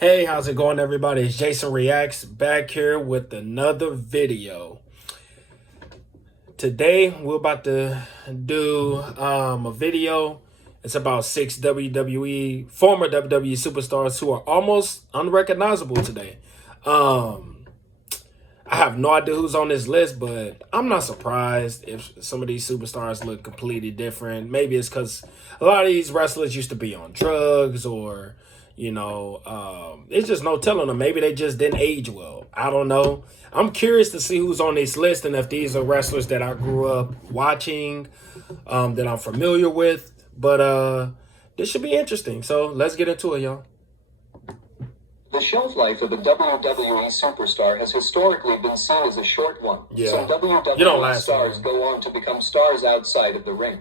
Hey, how's it going, everybody? It's Jason Reacts back here with another video. Today, we're about to do a video. It's about 6 former WWE superstars who are almost unrecognizable today. I have no idea who's on this list, but I'm not surprised if some of these superstars look completely different. Maybe it's because a lot of these wrestlers used to be on drugs or, it's just no telling them. Maybe they just didn't age well. I don't know. I'm curious to see who's on this list and if these are wrestlers that I grew up watching, that I'm familiar with. But this should be interesting. So let's get into it, y'all. The shelf life of a WWE superstar has historically been seen as a short one. Yeah. Some WWE stars go on to become stars outside of the ring.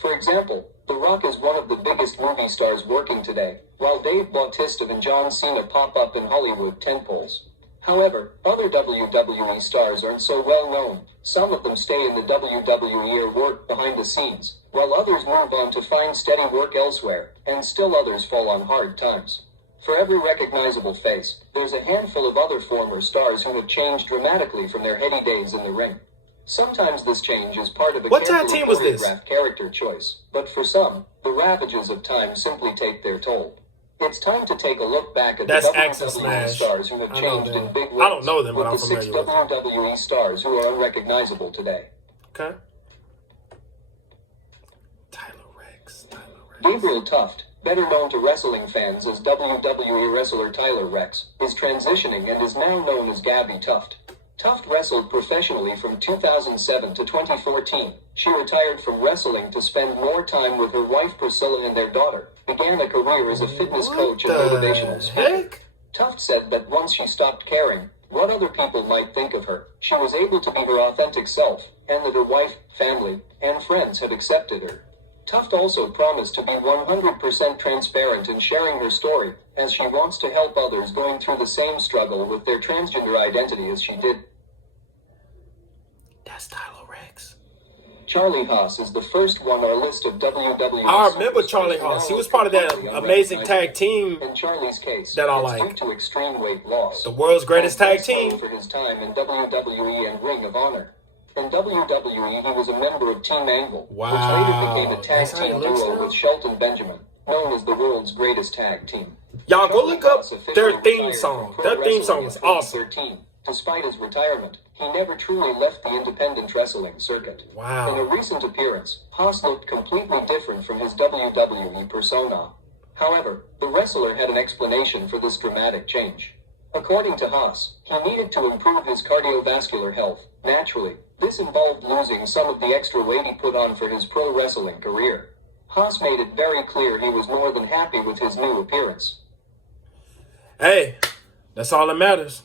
For example, The Rock is one of the biggest movie stars working today, while Dave Bautista and John Cena pop up in Hollywood tentpoles. However, other WWE stars aren't so well known. Some of them stay in the WWE or work behind the scenes, while others move on to find steady work elsewhere, and still others fall on hard times. For every recognizable face, there's a handful of other former stars who have changed dramatically from their heady days in the ring. Sometimes this change is part of a carefully choreographed character choice, but for some, the ravages of time simply take their toll. It's time to take a look back at the WWE stars who have changed in big ways. I don't know them, but I'm familiar with the 6 WWE stars who are unrecognizable today. Okay. Gabriel Tuft, better known to wrestling fans as WWE wrestler Tyler Rex, is transitioning and is now known as Gabby Tuft. Tuft wrestled professionally from 2007 to 2014. She retired from wrestling to spend more time with her wife Priscilla and their daughter, began a career as a fitness coach and motivational speaker. Tuft said that once she stopped caring what other people might think of her, she was able to be her authentic self, and that her wife, family, and friends have accepted her. Tuft also promised to be 100% transparent in sharing her story, as she wants to help others going through the same struggle with their transgender identity as she did. That's Tyler Rex. Charlie Haas is the first one on our list of WWE. I remember Charlie Haas. He was part of that amazing tag team in Charlie's case, that I like. Due to extreme weight loss. The world's greatest tag team. For his time in WWE and Ring of Honor. In WWE, he was a member of Team Angle, which later became a tag team duo with Shelton Benjamin, known as the world's greatest tag team. Y'all go look up their theme song. Their theme song was awesome. Despite his retirement, he never truly left the independent wrestling circuit. Wow. In a recent appearance, Haas looked completely different from his WWE persona. However, the wrestler had an explanation for this dramatic change. According to Haas, he needed to improve his cardiovascular health. Naturally, this involved losing some of the extra weight he put on for his pro wrestling career. Haas made it very clear he was more than happy with his new appearance. Hey, that's all that matters.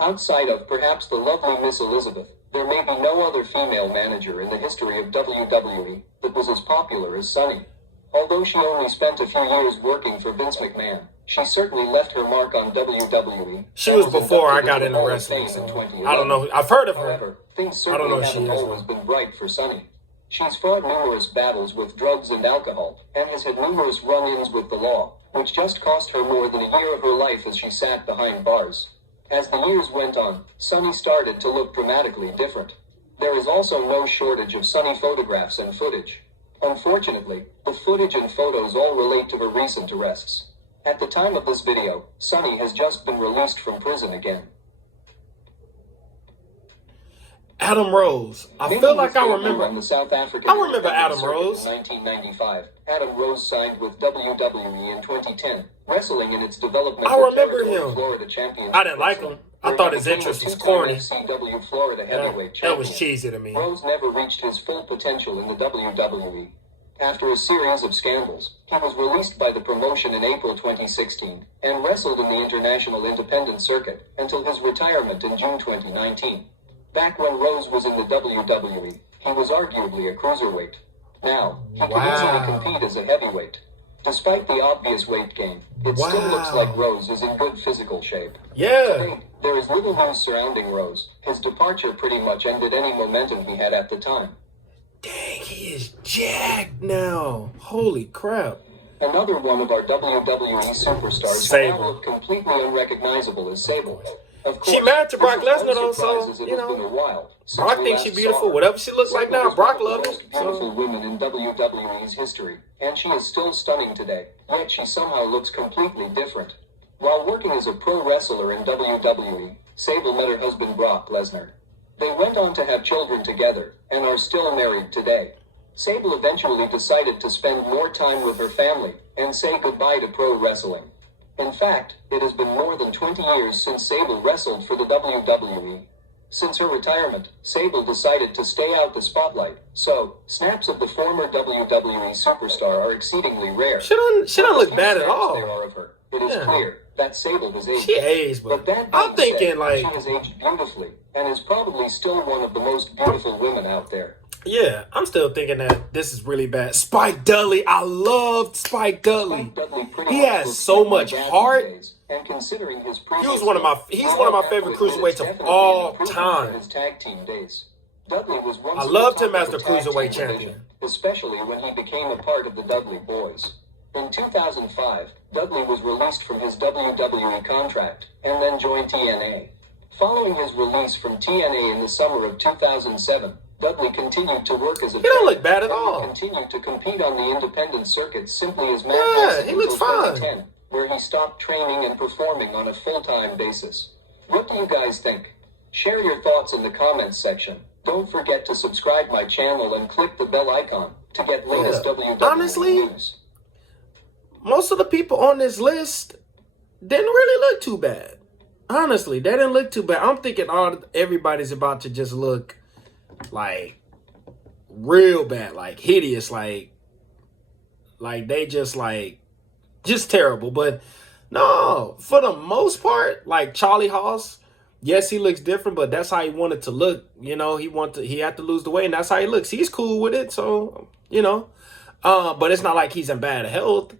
Outside of perhaps the lovely Miss Elizabeth, there may be no other female manager in the history of WWE that was as popular as Sunny. Although she only spent a few years working for Vince McMahon, she certainly left her mark on WWE. She was before I got into wrestling, so I don't know. I've heard of her. However, things certainly haven't always been bright for Sunny. She's fought numerous battles with drugs and alcohol, and has had numerous run-ins with the law, which just cost her more than a year of her life as she sat behind bars. As the years went on, Sunny started to look dramatically different. There is also no shortage of Sunny photographs and footage. Unfortunately, the footage and photos all relate to her recent arrests. At the time of this video, Sunny has just been released from prison again. Adam Rose. I feel like I remember. The South African I remember Adam Rose. In 1995, Adam Rose signed with WWE in 2010, wrestling in its developmental Florida Championship. I didn't like him. I thought his entrance was corny. FCW Florida Heavyweight That was cheesy to me. Rose never reached his full potential in the WWE. After a series of scandals, he was released by the promotion in April 2016 and wrestled in the International Independent Circuit until his retirement in June 2019. Back when Rose was in the WWE, he was arguably a cruiserweight. Now, he can easily compete as a heavyweight. Despite the obvious weight gain, it still looks like Rose is in good physical shape. Today, there is little news surrounding Rose. His departure pretty much ended any momentum he had at the time. Dang, he is jacked now. Holy crap. Another one of our WWE superstars who now look completely unrecognizable is Sable. Of course, she married to Brock Lesnar though, so you know, Brock thinks she's beautiful. Whatever she looks like now, Brock loves it. Beautiful women in WWE's history, and she is still stunning today. Yet she somehow looks completely different. While working as a pro wrestler in WWE, Sable met her husband Brock Lesnar. They went on to have children together and are still married today. Sable eventually decided to spend more time with her family and say goodbye to pro wrestling. In fact, it has been more than 20 years since Sable wrestled for the WWE. Since her retirement, Sable decided to stay out the spotlight, so snaps of the former WWE superstar are exceedingly rare. She don't look bad at all. There are of her. It is clear that Sable was aged. She aged, but I'm thinking like she has aged beautifully and is probably still one of the most beautiful women out there. Yeah, I'm still thinking that this is really bad. Spike Dudley, I loved Spike Dudley. He has so much heart. And considering his he's one of my favorite cruiserweights of all time. His tag team days. Dudley was once I loved him as the cruiserweight champion, especially when he became a part of the Dudley Boys. In 2005, Dudley was released from his WWE contract and then joined TNA. Following his release from TNA in the summer of 2007, Dudley continued to work as a he don't look bad at all. Continued to compete on the independent circuit simply as he looks fine. 2010, where he stopped training and performing on a full-time basis. What do you guys think? Share your thoughts in the comments section. Don't forget to subscribe my channel and click the bell icon to get latest WWE news. Most of the people on this list didn't really look too bad. Honestly, they didn't look too bad. I'm thinking everybody's about to just look like real bad, like hideous, like they just terrible. But no, for the most part, like Charlie Haas, yes, he looks different, but that's how he wanted to look. You know, he had to lose the weight, and that's how he looks. He's cool with it, so you know. But it's not like he's in bad health.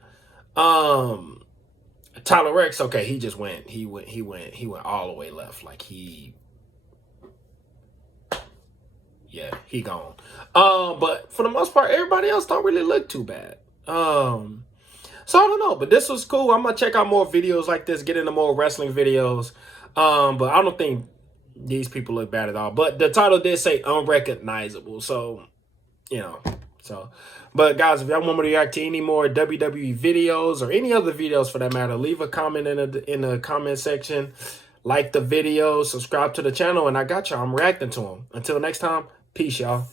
Tyler Rex, okay, he went all the way left. Like he gone. But for the most part, everybody else don't really look too bad. So I don't know, but this was cool. I'm gonna check out more videos like this, get into more wrestling videos. But I don't think these people look bad at all. But the title did say unrecognizable, so you know. So, but guys, if y'all want me to react to any more WWE videos or any other videos for that matter, leave a comment in the comment section. Like the video, subscribe to the channel, and I got y'all. I'm reacting to them. Until next time, peace, y'all.